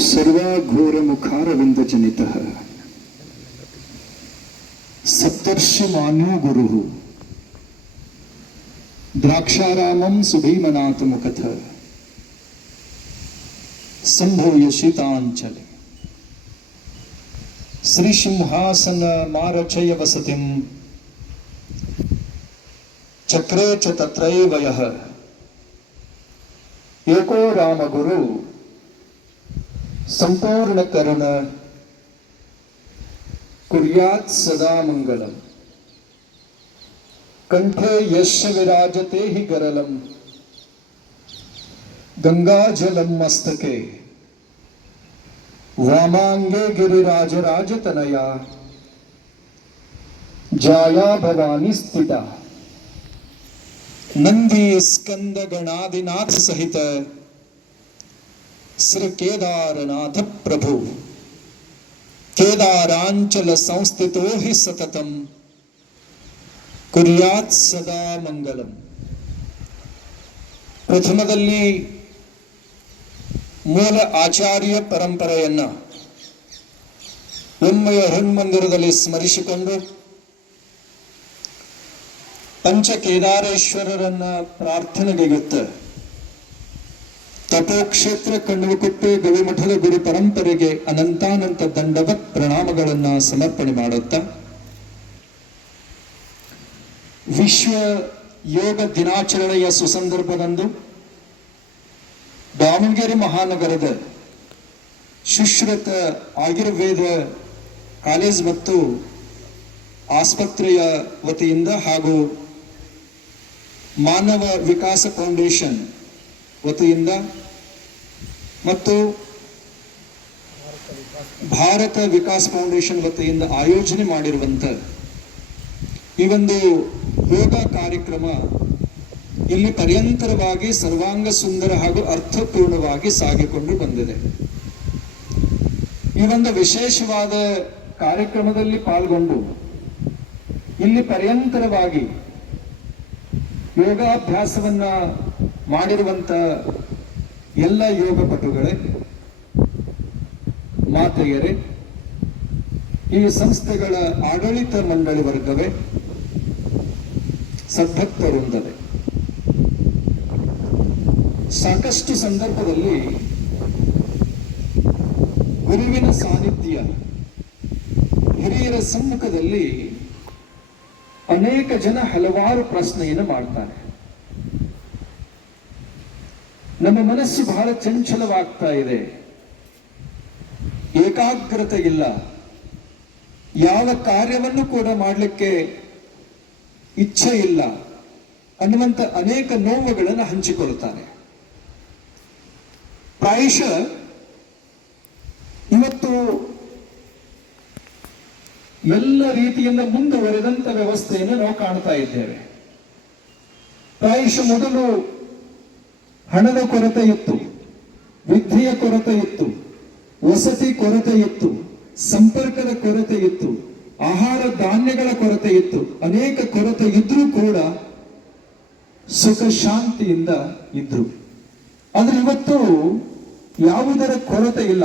सर्वाघोर मुखारविंद जनित सप्तर्षि मान्यो गुरु द्राक्षारामं सुभीमनाथ मुखथ संभव यशितांचल श्री सिंहासन मारचय वसति चक्रे च तत्रैव यः। एको रामगुरु संपूर्ण करुण कुर्यात सदा मंगलम कंठे यश विराजते ही गरलम गंगा जलम मस्तके वामांगे गिरिराज राज तनया जाया भवानी स्थिता नंदी स्कंद गणादिनाथ सहित ಶ್ರೀ ಕೇದಾರನಾಥ ಪ್ರಭು. ಕೇದಾರಾಂಚಲ ಸಂಸ್ಥಿತೋ ಹಿ ಸತತಂ. ಕುರ್ಯಾತ್ ಸದಾ ಮಂಗಲಂ. ಪ್ರಥಮದಲ್ಲಿ ಮೂಲ ಆಚಾರ್ಯ ಪರಂಪರೆಯನ್ನ ಉನ್ಮಯ ಹನ್ಮಂದಿರದಲ್ಲಿ ಸ್ಮರಿಸಿಕೊಂಡು ಪಂಚ ಕೇದಾರೇಶ್ವರರನ್ನ ಪ್ರಾರ್ಥನೆಗೆಗುತ್ತೆ ತಪೋಕ್ಷೇತ್ರ ಕಣ್ಣುಕುಪ್ಪೆ ಗವಿಮಠದ ಗುರು ಪರಂಪರೆಗೆ ಅನಂತಾನಂತ ದಂಡವತ್ ಪ್ರಣಾಮಗಳನ್ನ ಸಮರ್ಪಣೆ ಮಾಡುತ್ತಾ ವಿಶ್ವ ಯೋಗ ದಿನಾಚರಣೆಯ ಸುಸಂದರ್ಭದಂದು ದಾವಣಗೆರೆ ಮಹಾನಗರದ ಶುಶ್ರತ ಆಯುರ್ವೇದ ಕಾಲೇಜ್ ಮತ್ತು ಆಸ್ಪತ್ರೆಯ ವತಿಯಿಂದ ಹಾಗೂ ಮಾನವ ವಿಕಾಸ ಫೌಂಡೇಶನ್ ವತಿಯಿಂದ ಮತ್ತು ಭಾರತ ವಿಕಾಸ್ ಫೌಂಡೇಶನ್ ವತಿಯಿಂದ ಆಯೋಜನೆ ಮಾಡಿರುವಂತ ಈ ಒಂದು ಯೋಗ ಕಾರ್ಯಕ್ರಮ ಇಲ್ಲಿ ಪರ್ಯಂತರವಾಗಿ ಸರ್ವಾಂಗ ಸುಂದರ ಹಾಗೂ ಅರ್ಥಪೂರ್ಣವಾಗಿ ಸಾಗಿಕೊಂಡು ಬಂದಿದೆ. ಈ ಒಂದು ವಿಶೇಷವಾದ ಕಾರ್ಯಕ್ರಮದಲ್ಲಿ ಪಾಲ್ಗೊಂಡು ಇಲ್ಲಿ ಪರ್ಯಂತರವಾಗಿ ಯೋಗಾಭ್ಯಾಸವನ್ನ ಮಾಡಿರುವಂತ ಎಲ್ಲ ಯೋಗ ಪಟುಗಳೇ ಮಾತೆಯರೇ, ಈ ಸಂಸ್ಥೆಗಳ ಆಡಳಿತ ಮಂಡಳಿ ವರ್ಗವೇ ಸದ್ಭಕ್ತರೊಂದದೆ ಸಾಕಷ್ಟು ಸಂದರ್ಭದಲ್ಲಿ ಗುರುವಿನ ಸಾನ್ನಿಧ್ಯ, ಹಿರಿಯರ ಸಮ್ಮುಖದಲ್ಲಿ ಅನೇಕ ಜನ ಹಲವಾರು ಪ್ರಶ್ನೆಯನ್ನು ಮಾಡ್ತಾರೆ. ನಮ್ಮ ಮನಸ್ಸು ಬಹಳ ಚಂಚಲವಾಗ್ತಾ ಇದೆ. ಏಕಾಗ್ರತೆ ಇಲ್ಲ. ಯಾವ ಕಾರ್ಯವನ್ನು ಕೂಡ ಮಾಡಲಿಕ್ಕೆ ಇಚ್ಛೆ ಇಲ್ಲ. ಅನ್ನುವಂತ ಅನೇಕ ನೋವುಗಳನ್ನು ಹಂಚಿಕೊಳ್ಳುತ್ತಾನೆ. ಪ್ರಾಯಶ ಇವತ್ತು ಎಲ್ಲ ರೀತಿಯಿಂದ ಮುಂದುವರೆದಂತ ವ್ಯವಸ್ಥೆಯನ್ನು ನಾವು ಕಾಣ್ತಾ ಇದ್ದೇವೆ. ಪ್ರಾಯಶ ಮೊದಲು ಹಣದ ಕೊರತೆ ಇತ್ತು, ವಿದ್ಯೆಯ ಕೊರತೆ ಇತ್ತು, ವಸತಿ ಕೊರತೆ ಇತ್ತು, ಸಂಪರ್ಕದ ಕೊರತೆ ಇತ್ತು, ಆಹಾರ ಧಾನ್ಯಗಳ ಕೊರತೆ ಇತ್ತು, ಅನೇಕ ಕೊರತೆ ಇದ್ರೂ ಕೂಡ ಸುಖ ಶಾಂತಿಯಿಂದ ಇದ್ರು. ಆದ್ರೆ ಇವತ್ತು ಯಾವುದರ ಕೊರತೆ ಇಲ್ಲ.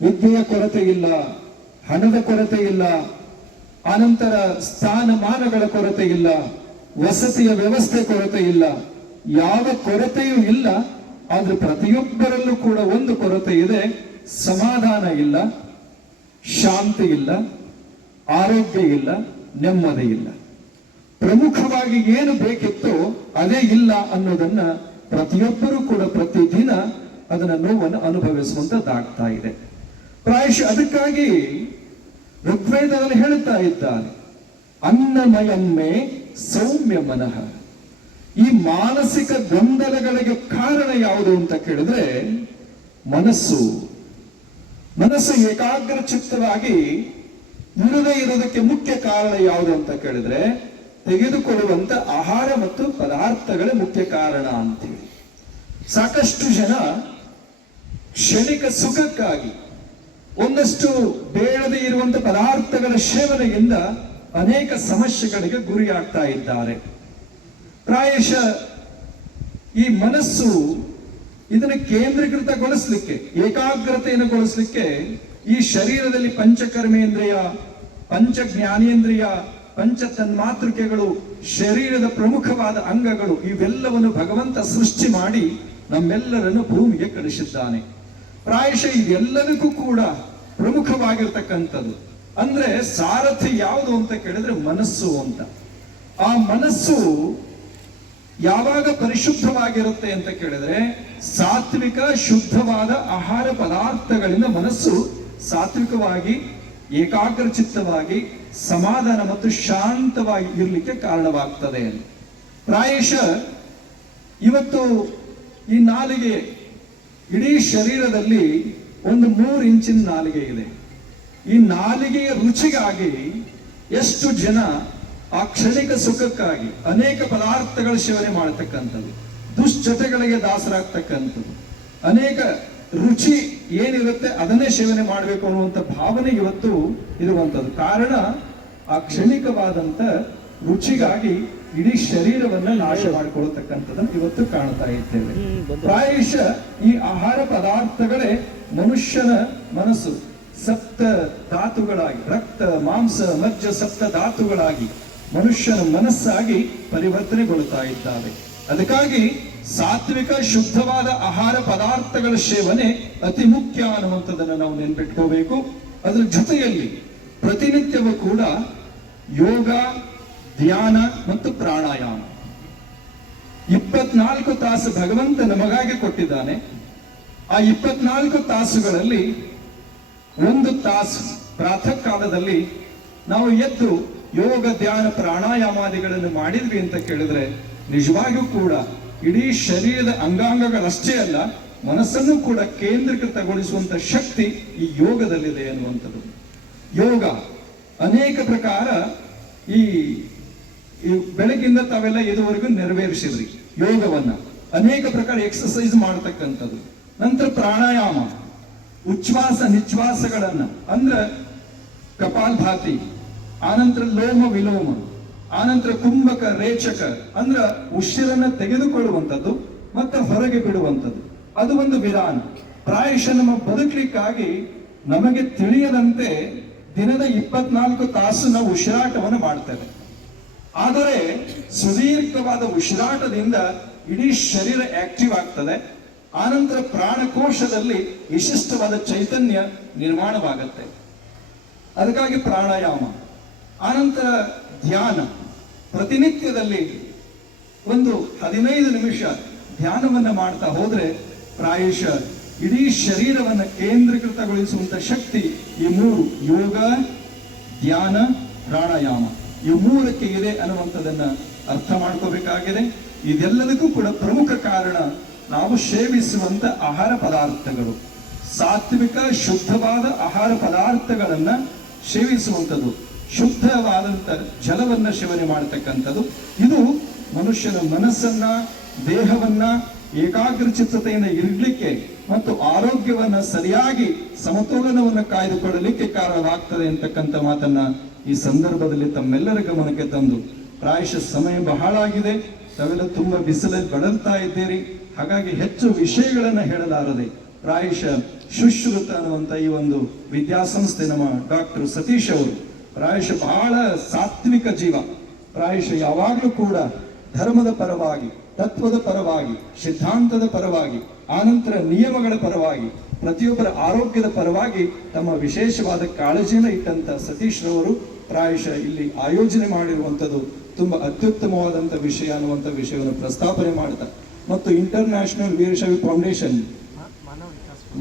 ವಿದ್ಯೆಯ ಕೊರತೆ ಇಲ್ಲ, ಹಣದ ಕೊರತೆ ಇಲ್ಲ, ಅನಂತರ ಸ್ಥಾನಮಾನಗಳ ಕೊರತೆ ಇಲ್ಲ, ವಸತಿಯ ವ್ಯವಸ್ಥೆ ಕೊರತೆ ಇಲ್ಲ. ಯಾವ ಕೊರತೆಯೂ ಇಲ್ಲ, ಆದ್ರೆ ಪ್ರತಿಯೊಬ್ಬರಲ್ಲೂ ಕೂಡ ಒಂದು ಕೊರತೆ ಇದೆ. ಸಮಾಧಾನ ಇಲ್ಲ, ಶಾಂತಿ ಇಲ್ಲ, ಆರೋಗ್ಯ ಇಲ್ಲ, ನೆಮ್ಮದಿ ಇಲ್ಲ. ಪ್ರಮುಖವಾಗಿ ಏನು ಬೇಕಿತ್ತು ಅದೇ ಇಲ್ಲ ಅನ್ನೋದನ್ನ ಪ್ರತಿಯೊಬ್ಬರೂ ಕೂಡ ಪ್ರತಿದಿನ ಅದನ್ನ ನೋವನ್ನು ಅನುಭವಿಸುವಂತದ್ದಾಗ್ತಾ ಇದೆ. ಪ್ರಾಯಶಃ ಅದಕ್ಕಾಗಿ ಋಗ್ವೇದದಲ್ಲಿ ಹೇಳುತ್ತಾ ಇದ್ದಾನೆ ಅನ್ನಮಯಮ್ಮೆ ಸೌಮ್ಯ ಮನಃ. ಈ ಮಾನಸಿಕ ಗೊಂದಲಗಳಿಗೆ ಕಾರಣ ಯಾವುದು ಅಂತ ಕೇಳಿದ್ರೆ ಮನಸ್ಸು. ಮನಸ್ಸು ಏಕಾಗ್ರ ಚಿತ್ತವಾಗಿ ಇರದೇ ಇರೋದಕ್ಕೆ ಮುಖ್ಯ ಕಾರಣ ಯಾವುದು ಅಂತ ಕೇಳಿದ್ರೆ ತೆಗೆದುಕೊಳ್ಳುವಂತ ಆಹಾರ ಮತ್ತು ಪದಾರ್ಥಗಳೇ ಮುಖ್ಯ ಕಾರಣ ಅಂತೇಳಿ ಸಾಕಷ್ಟು ಜನ ಕ್ಷಣಿಕ ಸುಖಕ್ಕಾಗಿ ಒಂದಷ್ಟು ಬೇಡದೇ ಇರುವಂತ ಪದಾರ್ಥಗಳ ಸೇವನೆಯಿಂದ ಅನೇಕ ಸಮಸ್ಯೆಗಳಿಗೆ ಗುರಿಯಾಗ್ತಾ ಇದ್ದಾರೆ. ಪ್ರಾಯಶಃ ಈ ಮನಸ್ಸು ಇದನ್ನ ಕೇಂದ್ರೀಕೃತಗೊಳಿಸ್ಲಿಕ್ಕೆ ಏಕಾಗ್ರತೆಯನ್ನು ಗೊಳಿಸ್ಲಿಕ್ಕೆ ಈ ಶರೀರದಲ್ಲಿ ಪಂಚಕರ್ಮೇಂದ್ರಿಯ ಪಂಚ ಜ್ಞಾನೇಂದ್ರಿಯ ಪಂಚ ತನ್ಮಾತೃಕೆಗಳು ಶರೀರದ ಪ್ರಮುಖವಾದ ಅಂಗಗಳು, ಇವೆಲ್ಲವನ್ನು ಭಗವಂತ ಸೃಷ್ಟಿ ಮಾಡಿ ನಮ್ಮೆಲ್ಲರನ್ನು ಭೂಮಿಗೆ ಕಳಿಸಿದ್ದಾನೆ. ಪ್ರಾಯಶಃ ಇದೆಲ್ಲದಕ್ಕೂ ಕೂಡ ಪ್ರಮುಖವಾಗಿರ್ತಕ್ಕಂಥದ್ದು. ಅಂದ್ರೆ ಸಾರಥಿ ಯಾವುದು ಅಂತ ಕೇಳಿದ್ರೆ ಮನಸ್ಸು ಅಂತ. ಆ ಮನಸ್ಸು ಯಾವಾಗ ಪರಿಶುದ್ಧವಾಗಿರುತ್ತೆ ಅಂತ ಕೇಳಿದ್ರೆ ಸಾತ್ವಿಕ ಶುದ್ಧವಾದ ಆಹಾರ ಪದಾರ್ಥಗಳಿಂದ ಮನಸ್ಸು ಸಾತ್ವಿಕವಾಗಿ ಏಕಾಗ್ರ ಚಿತ್ತವಾಗಿ ಸಮಾಧಾನ ಮತ್ತು ಶಾಂತವಾಗಿ ಇರಲಿಕ್ಕೆ ಕಾರಣವಾಗ್ತದೆ ಪ್ರಾಯಶಃ ಇವತ್ತು ಈ ನಾಲಿಗೆ ಇಡೀ ಶರೀರದಲ್ಲಿ ಒಂದು ಮೂರು ಇಂಚಿನ ನಾಲಿಗೆ ಇದೆ. ಈ ನಾಲಿಗೆಯ ರುಚಿಗಾಗಿ ಎಷ್ಟು ಜನ ಆ ಕ್ಷಣಿಕ ಸುಖಕ್ಕಾಗಿ ಅನೇಕ ಪದಾರ್ಥಗಳ ಸೇವನೆ ಮಾಡತಕ್ಕಂಥದ್ದು ದುಶ್ಚತೆಗಳಿಗೆ ದಾಸರಾಗ್ತಕ್ಕಂಥದ್ದು. ಅನೇಕ ರುಚಿ ಏನಿರುತ್ತೆ ಅದನ್ನೇ ಸೇವನೆ ಮಾಡಬೇಕು ಅನ್ನುವಂಥ ಭಾವನೆ ಇವತ್ತು ಇರುವಂಥದ್ದು. ಕಾರಣ ಆ ಕ್ಷಣಿಕವಾದಂತ ರುಚಿಗಾಗಿ ಇಡೀ ಶರೀರವನ್ನ ನಾಶ ಮಾಡಿಕೊಳ್ಳತಕ್ಕಂಥದ್ದನ್ನು ಇವತ್ತು ಕಾಣ್ತಾ ಇದ್ದೇವೆ. ಪ್ರಾಯಶಃ ಈ ಆಹಾರ ಪದಾರ್ಥಗಳೇ ಮನುಷ್ಯನ ಮನಸ್ಸು ಸಪ್ತ ಧಾತುಗಳಾಗಿ ರಕ್ತ ಮಾಂಸ ಮಜ್ಜ ಸಪ್ತ ಧಾತುಗಳಾಗಿ ಮನುಷ್ಯನ ಮನಸ್ಸಾಗಿ ಪರಿವರ್ತನೆಗೊಳ್ಳುತ್ತಾ ಇದ್ದಾವೆ ಅದಕ್ಕಾಗಿ ಸಾತ್ವಿಕ, ಶುದ್ಧವಾದ ಆಹಾರ ಪದಾರ್ಥಗಳ ಸೇವನೆ ಅತಿ ಮುಖ್ಯ ಅನ್ನುವಂಥದ್ದನ್ನು ನಾವು ನೆನ್ಪಿಟ್ಕೋಬೇಕು. ಅದರ ಜೊತೆಯಲ್ಲಿ ಪ್ರತಿನಿತ್ಯವೂ ಕೂಡ ಯೋಗ, ಧ್ಯಾನ ಮತ್ತು ಪ್ರಾಣಾಯಾಮ. ಇಪ್ಪತ್ನಾಲ್ಕು ತಾಸು ಭಗವಂತ ನಮಗಾಗಿ ಕೊಟ್ಟಿದ್ದಾನೆ. ಆ ಇಪ್ಪತ್ನಾಲ್ಕು ತಾಸುಗಳಲ್ಲಿ ಒಂದು ತಾಸು ಪ್ರಾತಃ ಕಾಲದಲ್ಲಿ ನಾವು ಎದ್ದು ಯೋಗ ಧ್ಯಾನ ಪ್ರಾಣಾಯಾಮಾದಿಗಳನ್ನು ಮಾಡಿದ್ವಿ ಅಂತ ಕೇಳಿದ್ರೆ ನಿಜವಾಗಿಯೂ ಕೂಡ ಇಡೀ ಶರೀರದ ಅಂಗಾಂಗಗಳಷ್ಟೇ ಅಲ್ಲ, ಮನಸ್ಸನ್ನು ಕೂಡ ಕೇಂದ್ರೀಕೃತಗೊಳಿಸುವಂತ ಶಕ್ತಿ ಈ ಯೋಗದಲ್ಲಿದೆ ಅನ್ನುವಂಥದ್ದು. ಯೋಗ, ಅನೇಕ ಪ್ರಕಾರ ಈ ಬೆಳಗಿಂದ ತಾವೆಲ್ಲ ಇದುವರೆಗೂ ನೆರವೇರಿಸಿದ್ರಿ ಯೋಗವನ್ನ. ಅನೇಕ ಪ್ರಕಾರ ಎಕ್ಸಸೈಸ್ ಮಾಡತಕ್ಕಂಥದ್ದು. ನಂತರ ಪ್ರಾಣಾಯಾಮ, ಉಚ್ಛ್ವಾಸ, ನಿಚ್ಛ್ವಾಸಗಳನ್ನ. ಅಂದ್ರ ಕಪಾಲ್ಭಾತಿ ಆನಂತರ ಲೋಮ ವಿಲೋಮ, ಆನಂತರ ಕುಂಭಕ, ರೇಚಕ, ಅಂದ್ರ ಉಸಿರನ್ನ ತೆಗೆದುಕೊಳ್ಳುವಂಥದ್ದು ಮತ್ತೆ ಹೊರಗೆ ಬಿಡುವಂಥದ್ದು. ಅದು ಒಂದು ವಿಧಾನ. ಪ್ರಾಯಶಃ ನಮ್ಮ ಬದುಕಲಿಕ್ಕಾಗಿ ನಮಗೆ ತಿಳಿಯದಂತೆ ದಿನದ ಇಪ್ಪತ್ನಾಲ್ಕು ತಾಸು ನಾವು ಉಸಿರಾಟವನ್ನು ಮಾಡ್ತೇವೆ. ಆದರೆ ಸುದೀರ್ಘವಾದ ಉಸಿರಾಟದಿಂದ ಇಡೀ ಶರೀರ ಆಕ್ಟಿವ್ ಆಗ್ತದೆ. ಆನಂತರ ಪ್ರಾಣಕೋಶದಲ್ಲಿ ವಿಶಿಷ್ಟವಾದ ಚೈತನ್ಯ ನಿರ್ಮಾಣವಾಗುತ್ತೆ. ಅದಕ್ಕಾಗಿ ಪ್ರಾಣಾಯಾಮ. ಆನಂತರ ಧ್ಯಾನ. ಪ್ರತಿನಿತ್ಯದಲ್ಲಿ ಒಂದು ಹದಿನೈದು ನಿಮಿಷ ಧ್ಯಾನವನ್ನು ಮಾಡ್ತಾ ಹೋದರೆ ಪ್ರಾಯಶಃ ಇಡೀ ಶರೀರವನ್ನು ಕೇಂದ್ರೀಕೃತಗೊಳಿಸುವಂಥ ಶಕ್ತಿ ಈ ಮೂರು, ಯೋಗ, ಧ್ಯಾನ, ಪ್ರಾಣಾಯಾಮ. ಈ ಮೂರಕ್ಕೆ ಇದೆ ಅನ್ನುವಂಥದ್ದನ್ನು ಅರ್ಥ ಮಾಡ್ಕೋಬೇಕಾಗಿದೆ. ಇದೆಲ್ಲದಕ್ಕೂ ಕೂಡ ಪ್ರಮುಖ ಕಾರಣ ನಾವು ಸೇವಿಸುವಂತ ಆಹಾರ ಪದಾರ್ಥಗಳು. ಸಾತ್ವಿಕ, ಶುದ್ಧವಾದ ಆಹಾರ ಪದಾರ್ಥಗಳನ್ನ ಸೇವಿಸುವಂಥದ್ದು, ಶುದ್ಧವಾದಂಥ ಜಲವನ್ನು ಸೇವನೆ ಮಾಡತಕ್ಕಂಥದ್ದು. ಇದು ಮನುಷ್ಯನ ಮನಸ್ಸನ್ನ, ದೇಹವನ್ನ ಏಕಾಗ್ರಚಿತ್ತತೆಯಿಂದ ಇರಲಿಕ್ಕೆ ಮತ್ತು ಆರೋಗ್ಯವನ್ನ ಸರಿಯಾಗಿ ಸಮತೋಲನವನ್ನು ಕಾಯ್ದುಕೊಳ್ಳಲಿಕ್ಕೆ ಕಾರಣವಾಗ್ತದೆ ಅಂತಕ್ಕಂಥ ಮಾತನ್ನ ಈ ಸಂದರ್ಭದಲ್ಲಿ ತಮ್ಮೆಲ್ಲರ ಗಮನಕ್ಕೆ ತಂದು, ಪ್ರಾಯಶಃ ಸಮಯ ಬಹಳ ಆಗಿದೆ, ತಾವೆಲ್ಲ ತುಂಬಾ ಬಿಸಿಲಲ್ಲಿ ಬಳಲ್ತಾ ಇದ್ದೀರಿ, ಹಾಗಾಗಿ ಹೆಚ್ಚು ವಿಷಯಗಳನ್ನು ಹೇಳಲಾರದೆ, ಪ್ರಾಯಶಃ ಶುಶ್ರುತ ಅನ್ನುವಂತ ಈ ಒಂದು ವಿದ್ಯಾಸಂಸ್ಥೆ ನಮ್ಮ ಡಾಕ್ಟರ್ ಸತೀಶ್ ಅವರು. ಪ್ರಾಯಶಃ ಬಹಳ ಸಾತ್ವಿಕ ಜೀವ. ಪ್ರಾಯಶಃ ಯಾವಾಗಲೂ ಕೂಡ ಧರ್ಮದ ಪರವಾಗಿ, ತತ್ವದ ಪರವಾಗಿ, ಸಿದ್ಧಾಂತದ ಪರವಾಗಿ, ಆನಂತರ ನಿಯಮಗಳ ಪರವಾಗಿ, ಪ್ರತಿಯೊಬ್ಬರ ಆರೋಗ್ಯದ ಪರವಾಗಿ ತಮ್ಮ ವಿಶೇಷವಾದ ಕಾಳಜಿಯನ್ನು ಇಟ್ಟಂತ ಸತೀಶ್ ರವರು ಪ್ರಾಯಶಃ ಇಲ್ಲಿ ಆಯೋಜನೆ ಮಾಡಿರುವಂಥದ್ದು ತುಂಬಾ ಅತ್ಯುತ್ತಮವಾದಂತ ವಿಷಯ ಅನ್ನುವಂಥ ವಿಷಯವನ್ನು ಪ್ರಸ್ತಾಪನೆ ಮಾಡುತ್ತಾ ಮತ್ತು ಇಂಟರ್ನ್ಯಾಷನಲ್ ವೀರಶೈವಿ ಫೌಂಡೇಶನ್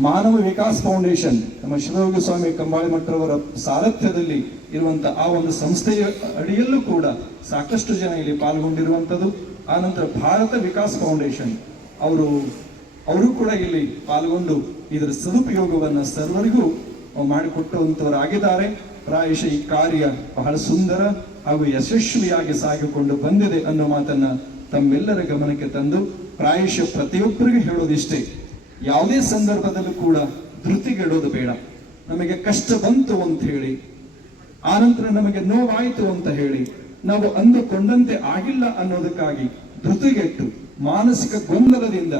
ಮಾನವ ವಿಕಾಸ್ ಫೌಂಡೇಶನ್, ನಮ್ಮ ಶಿವಯೋಗ ಸ್ವಾಮಿ ಕಂಬಾಳಿ ಮಠರವರ ಸಾರಥ್ಯದಲ್ಲಿ ಇರುವಂತಹ ಆ ಒಂದು ಸಂಸ್ಥೆಯ ಅಡಿಯಲ್ಲೂ ಕೂಡ ಸಾಕಷ್ಟು ಜನ ಇಲ್ಲಿ ಪಾಲ್ಗೊಂಡಿರುವಂತದ್ದು ಆನಂತರ ಭಾರತ ವಿಕಾಸ್ ಫೌಂಡೇಶನ್, ಅವರು ಅವರು ಕೂಡ ಇಲ್ಲಿ ಪಾಲ್ಗೊಂಡು ಇದರ ಸದುಪಯೋಗವನ್ನ ಸರ್ವರಿಗೂ ಮಾಡಿಕೊಟ್ಟಂಥವರಾಗಿದ್ದಾರೆ. ಪ್ರಾಯಶಃ ಈ ಕಾರ್ಯ ಬಹಳ ಸುಂದರ ಹಾಗೂ ಯಶಸ್ವಿಯಾಗಿ ಸಾಗಿಕೊಂಡು ಬಂದಿದೆ ಅನ್ನೋ ಮಾತನ್ನ ತಮ್ಮೆಲ್ಲರ ಗಮನಕ್ಕೆ ತಂದು, ಪ್ರಾಯಶಃ ಪ್ರತಿಯೊಬ್ಬರಿಗೂ ಹೇಳೋದಿಷ್ಟೇ. ಯಾವುದೇ ಸಂದರ್ಭದಲ್ಲೂ ಕೂಡ ಧೃತಿಗೆಡೋದು ಬೇಡ. ನಮಗೆ ಕಷ್ಟ ಬಂತು ಅಂತ ಹೇಳಿ ಆನಂತರ ನಮಗೆ ನೋವಾಯಿತು ಅಂತ ಹೇಳಿ, ನಾವು ಅಂದುಕೊಂಡಂತೆ ಆಗಿಲ್ಲ ಅನ್ನೋದಕ್ಕಾಗಿ ಧೃತಿಗೆಟ್ಟು ಮಾನಸಿಕ ಗೊಂದಲದಿಂದ